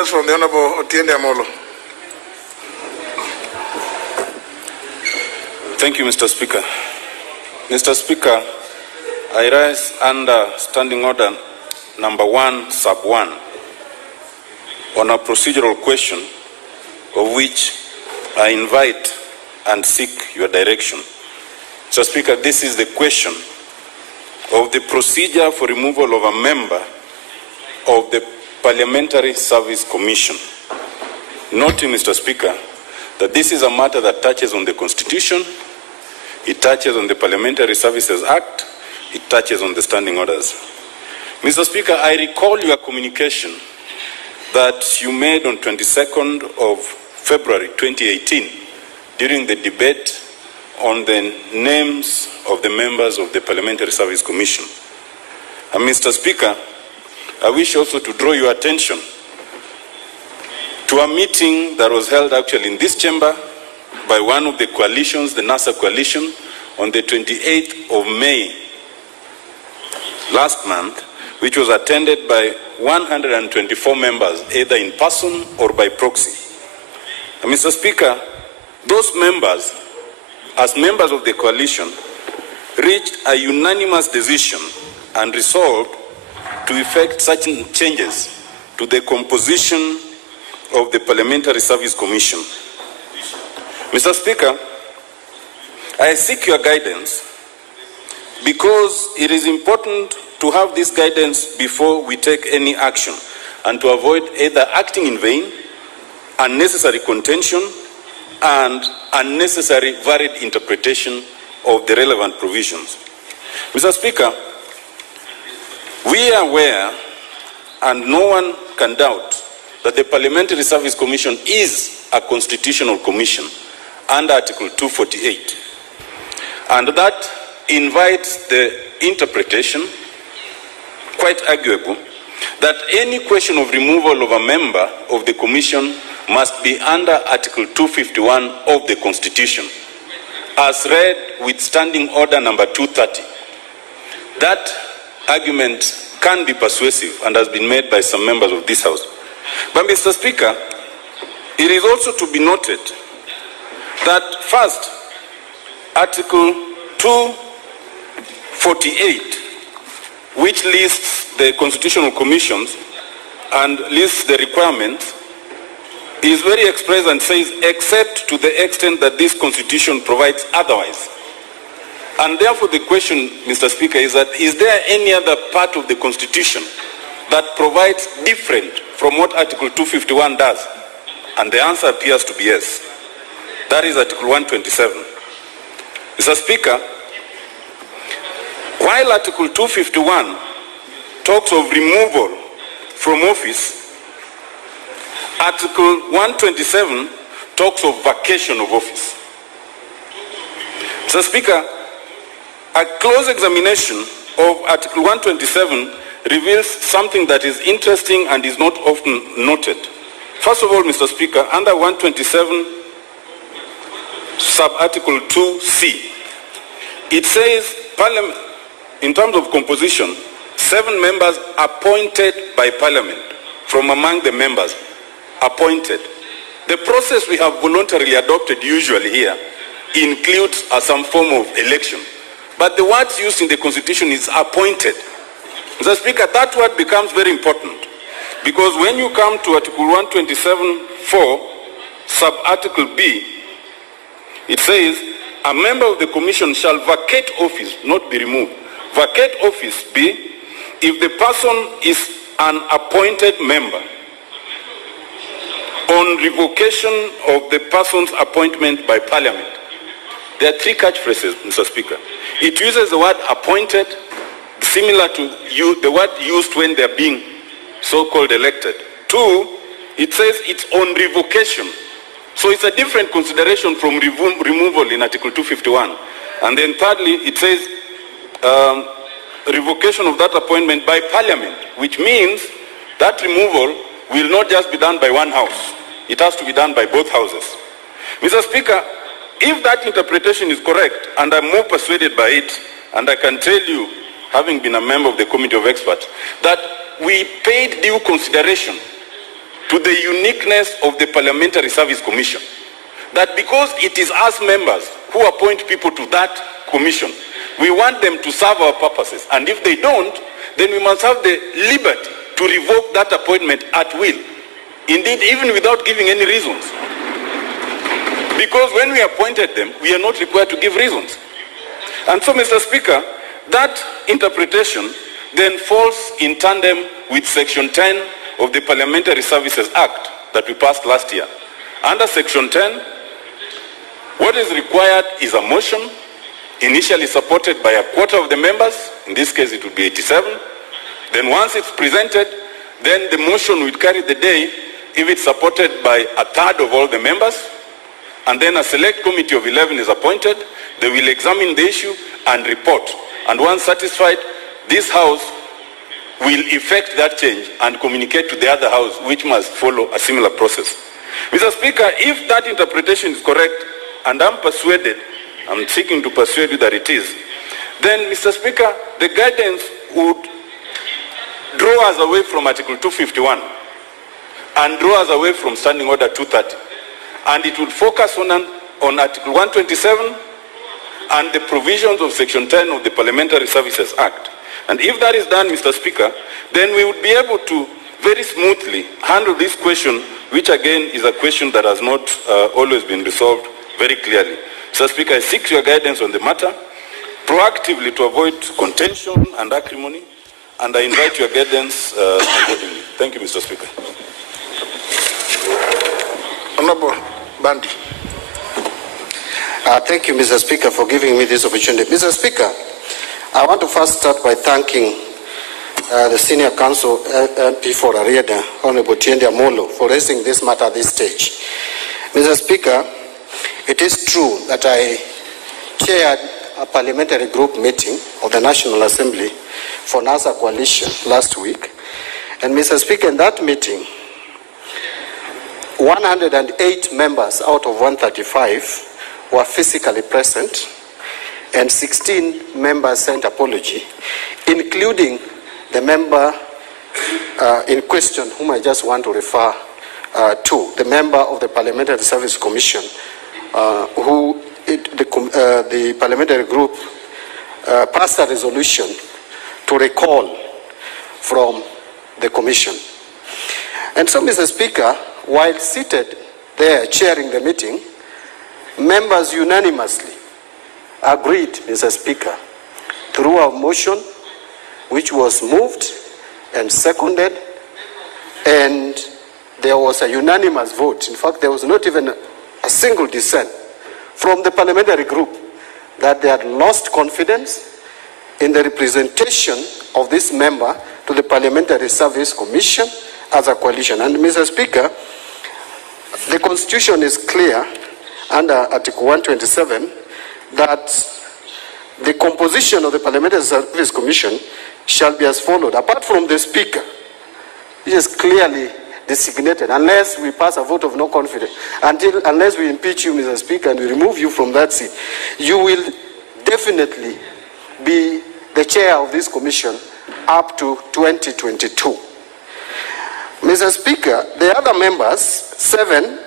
request from the Honorable Otiende Amolo. Thank you, Mr. Speaker. Mr. Speaker, I rise under Standing Order number 1, sub 1, on a procedural question of which I invite and seek your direction. Mr. Speaker, this is the question of the procedure for removal of a member of the Parliamentary Service Commission. Noting, Mr. Speaker, that this is a matter that touches on the Constitution, it touches on the Parliamentary Services Act, it touches on the standing orders. Mr. Speaker, I recall your communication that you made on 22nd of February 2018 during the debate on the names of the members of the Parliamentary Service Commission. And Mr. Speaker, I wish also to draw your attention to a meeting that was held actually in this chamber by one of the coalitions, the NASA coalition, on the 28th of May last month, which was attended by 124 members, either in person or by proxy. And Mr. Speaker, those members, as members of the coalition, reached a unanimous decision and resolved to effect such changes to the composition of the Parliamentary Service Commission. Mr. Speaker, I seek your guidance because it is important to have this guidance before we take any action and to avoid either acting in vain, unnecessary contention, and unnecessary varied interpretation of the relevant provisions. Mr. Speaker, we are aware, and no one can doubt, that the Parliamentary Service Commission is a constitutional commission under Article 248. And that invites the interpretation, quite arguable, that any question of removal of a member of the commission must be under Article 251 of the Constitution, as read with Standing Order number 230. That argument can be persuasive and has been made by some members of this House. But, Mr. Speaker, it is also to be noted that first, Article 248, which lists the constitutional commissions and lists the requirements, is very express and says, except to the extent that this constitution provides otherwise. And therefore the question, Mr. Speaker, is that is there any other part of the Constitution that provides different from what Article 251 does? And the answer appears to be yes. That is Article 127. Mr. Speaker, while Article 251 talks of removal from office, Article 127 talks of vacation of office. Mr. Speaker, a close examination of Article 127 reveals something that is interesting and is not often noted. First of all, Mr. Speaker, under 127, sub-article 2C, it says, Parliament, in terms of composition, 7 members appointed by Parliament from among the members, appointed. The process we have voluntarily adopted usually here includes some form of election. But the words used in the Constitution is appointed. Mr. Speaker, that word becomes very important because when you come to Article 127(4), sub-article B, it says, a member of the Commission shall vacate office, not be removed. Vacate office, B, if the person is an appointed member on revocation of the person's appointment by Parliament. There are 3 catchphrases, Mr. Speaker. It uses the word appointed, similar to the word used when they're being so-called elected. 2, it says it's on revocation. So it's a different consideration from removal in Article 251. And then thirdly, it says revocation of that appointment by Parliament, which means that removal will not just be done by one house. It has to be done by both houses. Mr. Speaker, if that interpretation is correct, and I'm more persuaded by it, and I can tell you, having been a member of the Committee of Experts, that we paid due consideration to the uniqueness of the Parliamentary Service Commission. That because it is us members who appoint people to that commission, we want them to serve our purposes. And if they don't, then we must have the liberty to revoke that appointment at will. Indeed, even without giving any reasons. Because when we appointed them, we are not required to give reasons. And so, Mr. Speaker, that interpretation then falls in tandem with Section 10 of the Parliamentary Services Act that we passed last year. Under Section 10, what is required is a motion, initially supported by a quarter of the members. In this case, it would be 87. Then once it's presented, then the motion would carry the day if it's supported by a third of all the members. And then a select committee of 11 is appointed. They will examine the issue and report. And once satisfied, this House will effect that change and communicate to the other House, which must follow a similar process. Mr. Speaker, if that interpretation is correct, and I'm seeking to persuade you that it is, then, Mr. Speaker, the guidance would draw us away from Article 251 and draw us away from Standing Order 230. And it would focus on Article 127 and the provisions of Section 10 of the Parliamentary Services Act. And if that is done, Mr. Speaker, then we would be able to very smoothly handle this question, which again is a question that has not always been resolved very clearly. Mr. Speaker, I seek your guidance on the matter, proactively to avoid contention and acrimony, and I invite your guidance accordingly. Thank you, Mr. Speaker. Honorable Mbadi. Thank you, Mr. Speaker, for giving me this opportunity. Mr. Speaker, I want to first start by thanking the Senior Counsel MP for Ariada, Honorable Otiende Amolo, for raising this matter at this stage. Mr. Speaker, it is true that I chaired a parliamentary group meeting of the National Assembly for NASA Coalition last week. And Mr. Speaker, in that meeting, 108 members out of 135 were physically present, and 16 members sent apology, including the member in question, whom I just want to refer to, the member of the Parliamentary Service Commission, the parliamentary group passed a resolution to recall from the commission. And so, Mr. Speaker, while seated there chairing the meeting, members unanimously agreed, Mr. Speaker, through a motion which was moved and seconded, and there was a unanimous vote. In fact, there was not even a single dissent from the parliamentary group that they had lost confidence in the representation of this member to the Parliamentary Service Commission as a coalition. And Mr. Speaker, the Constitution is clear under Article 127 that the composition of the Parliamentary Service Commission shall be as followed. Apart from the Speaker, it is clearly designated, unless we pass a vote of no confidence, unless we impeach you, Mr. Speaker, and we remove you from that seat, you will definitely be the chair of this commission up to 2022. Mr. Speaker, the other members, 7,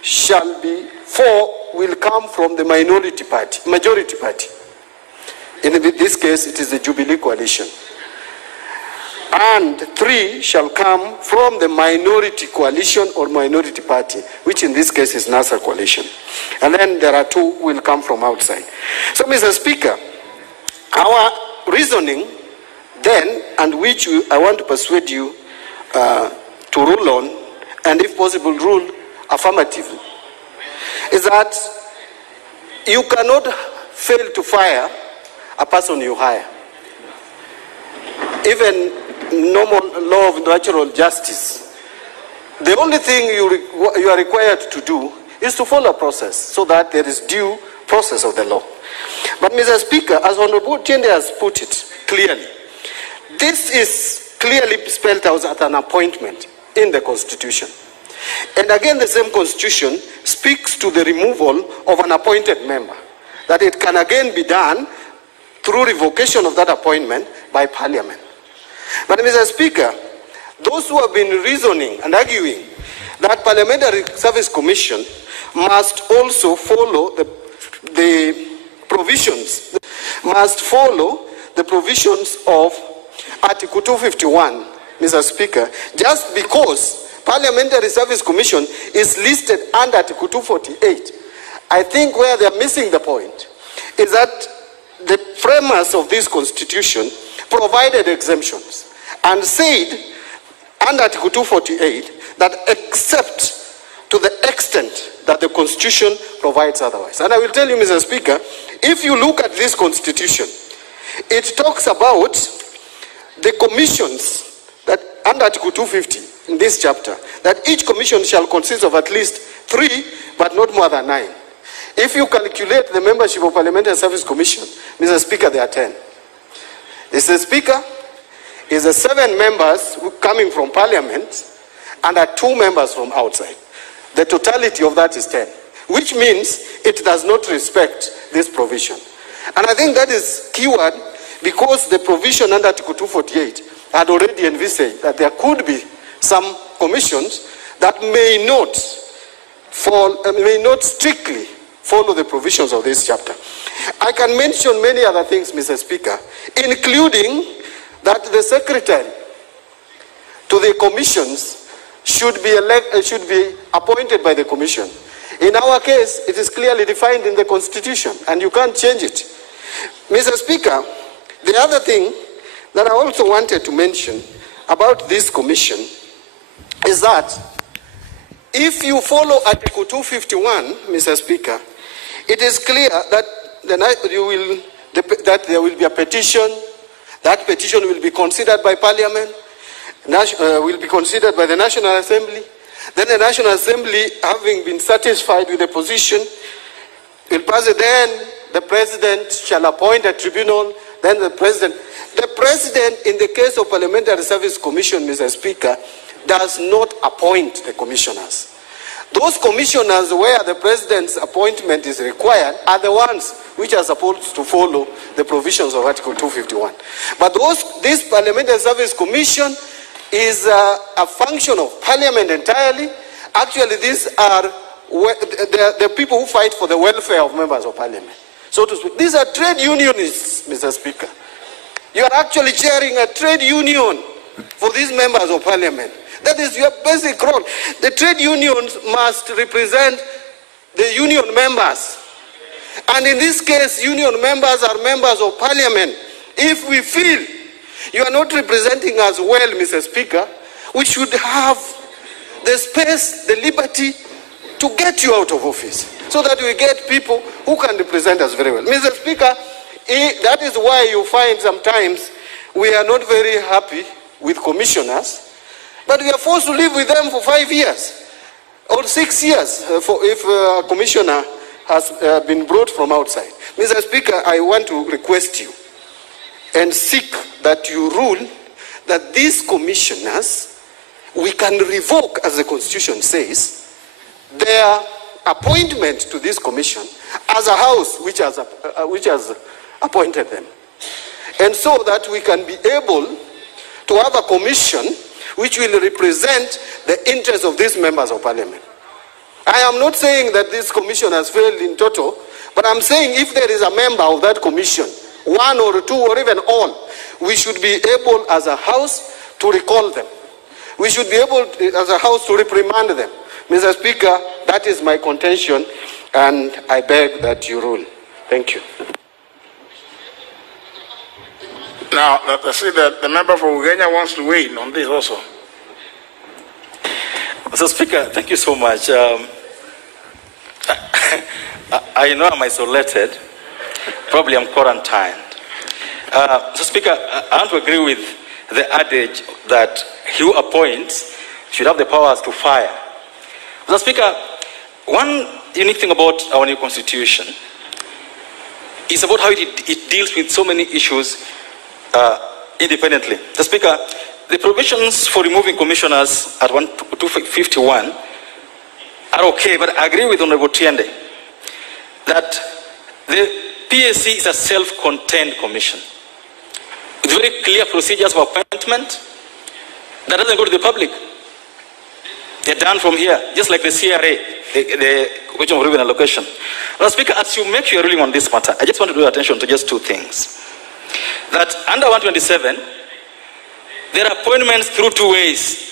shall be, 4 will come from the majority party. In this case, it is the Jubilee coalition. And 3 shall come from the minority coalition or minority party, which in this case is NASA coalition. And then there are 2 who will come from outside. So, Mr. Speaker, our reasoning then, and which I want to persuade you to rule on, and if possible rule affirmatively, is that you cannot fail to fire a person you hire. Even normal law of natural justice, the only thing you are required to do is to follow a process so that there is due process of the law. But Mr. Speaker, as Honorable Otiende has put it clearly, this is clearly spelled out as an appointment in the Constitution. And again, the same Constitution speaks to the removal of an appointed member, that it can again be done through revocation of that appointment by Parliament. But Mr. Speaker, those who have been reasoning and arguing that Parliamentary Service Commission must also follow the provisions of Article 251, Mr. Speaker, just because Parliamentary Service Commission is listed under Article 248. I think where they are missing the point is that the framers of this constitution provided exemptions and said under Article 248 that except to the extent that the constitution provides otherwise. And I will tell you, Mr. Speaker, if you look at this constitution, it talks about the commissions that under Article 250 in this chapter, that each commission shall consist of at least 3, but not more than 9. If you calculate the membership of Parliamentary Service Commission, Mr. Speaker, there are 10. Mr. Speaker, is the 7 members coming from Parliament and 2 members from outside. The totality of that is 10, which means it does not respect this provision. And I think that is keyword because the provision under Article 248 had already envisaged that there could be some commissions that may not strictly follow the provisions of this chapter. I can mention many other things, Mr. Speaker, including that the secretary to the commissions should be appointed by the commission. In our case, it is clearly defined in the Constitution, and you can't change it. Mr. Speaker, the other thing that I also wanted to mention about this commission is that if you follow Article 251, Mr. Speaker, it is clear that there will be a petition. That petition will be considered by Parliament, will be considered by the National Assembly. Then the National Assembly, having been satisfied with the position, will pass it. Then the President shall appoint a tribunal. Then the President, in the case of Parliamentary Service Commission, Mr. Speaker, does not appoint the commissioners. Those commissioners where the President's appointment is required are the ones which are supposed to follow the provisions of Article 251. But this Parliamentary Service Commission is a function of Parliament entirely. Actually, these are the people who fight for the welfare of members of Parliament, so to speak. These are trade unionists, Mr. Speaker. You are actually chairing a trade union for these members of Parliament. That is your basic role. The trade unions must represent the union members. And in this case, union members are members of Parliament. If we feel you are not representing us well, Mr. Speaker, we should have the space, the liberty to get you out of office so that we get people who can represent us very well. Mr. Speaker, that is why you find sometimes we are not very happy with commissioners, but we are forced to live with them for 5 years or 6 years if a commissioner has been brought from outside. Mr. Speaker, I want to request you and seek that you rule that these commissioners, we can revoke, as the Constitution says, their appointment to this commission as a house which has appointed them. And so that we can be able to have a commission which will represent the interests of these members of Parliament. I am not saying that this commission has failed in total, but I'm saying if there is a member of that commission, 1 or 2 or even all, we should be able as a house to recall them. We should be able as a house to reprimand them. Mr. Speaker, that is my contention, and I beg that you rule. Thank you. Now, I see that the member for Kenya wants to weigh in on this also. Mr. Speaker, thank you so much. I know I'm isolated. Probably I'm quarantined. Mr. Speaker, I want to agree with the adage that he who appoints should have the powers to fire. Mr. Speaker, one unique thing about our new constitution is about how it deals with so many issues independently. Mr. Speaker, the provisions for removing commissioners at 251 are okay, but I agree with Honorable Otiende that the PSC is a self-contained commission with very clear procedures for appointment that doesn't go to the public. They're done from here, just like the CRA, the Commission of Revenue and Allocation. Well, Speaker, as you make your ruling on this matter, I just want to draw attention to just two things. That under 127, there are appointments through two ways.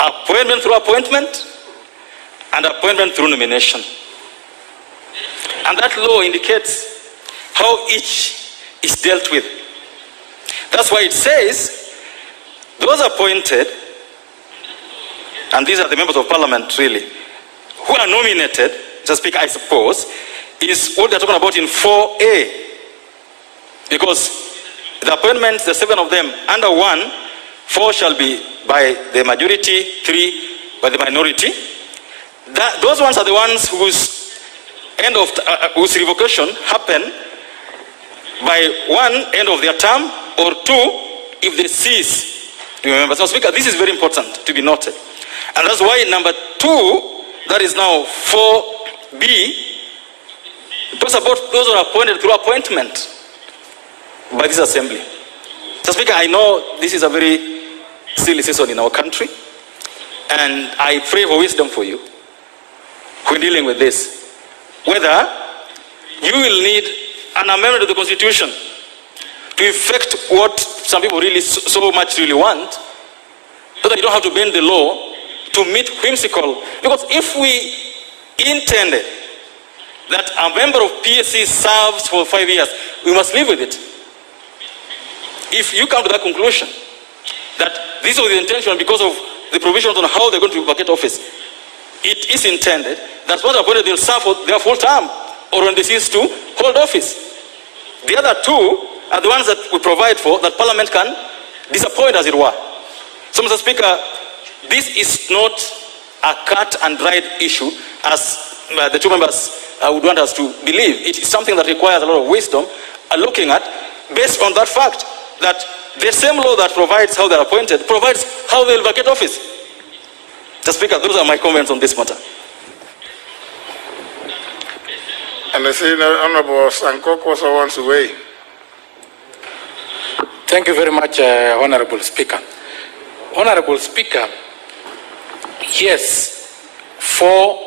Appointment through appointment and appointment through nomination. And that law indicates how each is dealt with. That's why it says those appointed, and these are the members of parliament really, who are nominated, Mr. Speaker, I suppose, is what they're talking about in 4A. Because the appointments, the 7 of them, under 1, 4 shall be by the majority, 3 by the minority. Those ones are the ones whose end of whose revocation happen by 1, end of their term, or 2, if they cease to be members. So, Speaker, this is very important to be noted. And that's why number 2, that is now 4B, talks about those who are appointed through appointment by this assembly. So, Speaker, I know this is a very silly season in our country, and I pray for wisdom for you when dealing with this. Whether you will need an amendment to the Constitution to effect what some people really so much really want, so that you don't have to bend the law to meet whimsical. Because if we intended that a member of PSC serves for 5 years, we must live with it. If you come to that conclusion, that this was the intention because of the provisions on how they're going to vacate office, it is intended that once appointed, they'll serve for their full term, or when they cease to hold office. The other 2 are the ones that we provide for, that Parliament can disappoint, as it were. So, Mr. Speaker, this is not a cut and dried issue, as the 2 members would want us to believe. It is something that requires a lot of wisdom looking at, based on that fact, that the same law that provides how they're appointed provides how they'll vacate office. Mr. Speaker, those are my comments on this matter. And I see the Honorable Sankok also wants to weigh. Thank you very much, Honorable Speaker. Honorable Speaker, yes, 4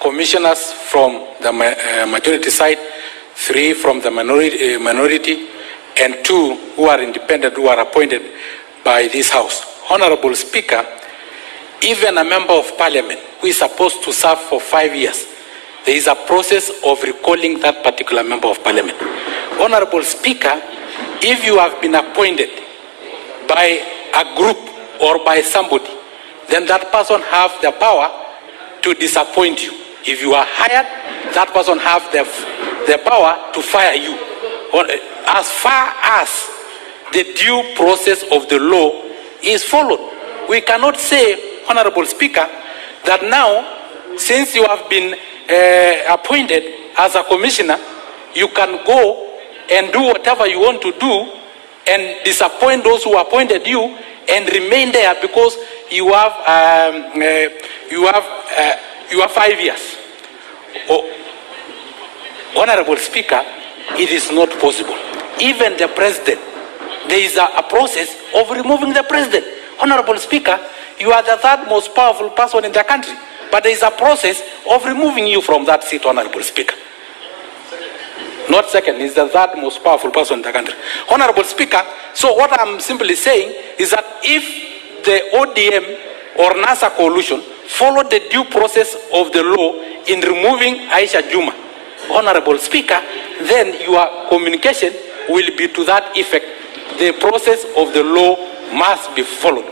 commissioners from the majority side, 3 from the minority, and 2 who are independent, who are appointed by this House. Honorable Speaker, even a member of Parliament who is supposed to serve for 5 years, there is a process of recalling that particular member of Parliament. Honorable Speaker, if you have been appointed by a group or by somebody, then that person has the power to disappoint you. If you are hired, that person has the power to fire you. As far as the due process of the law is followed, we cannot say, Honorable Speaker, that now, since you have been appointed as a commissioner, you can go and do whatever you want to do and disappoint those who appointed you and remain there because you have 5 years. Honorable Speaker, it is not possible. Even the president, there is a process of removing the president. Honorable Speaker, you are the 3rd most powerful person in the country, but there is a process of removing you from that seat, Honorable Speaker. Not second, he's the 3rd most powerful person in the country. Honorable Speaker, so what I'm simply saying is that if the ODM or NASA coalition followed the due process of the law in removing Aisha Jumwa, Honorable Speaker, then your communication will be to that effect. The process of the law must be followed.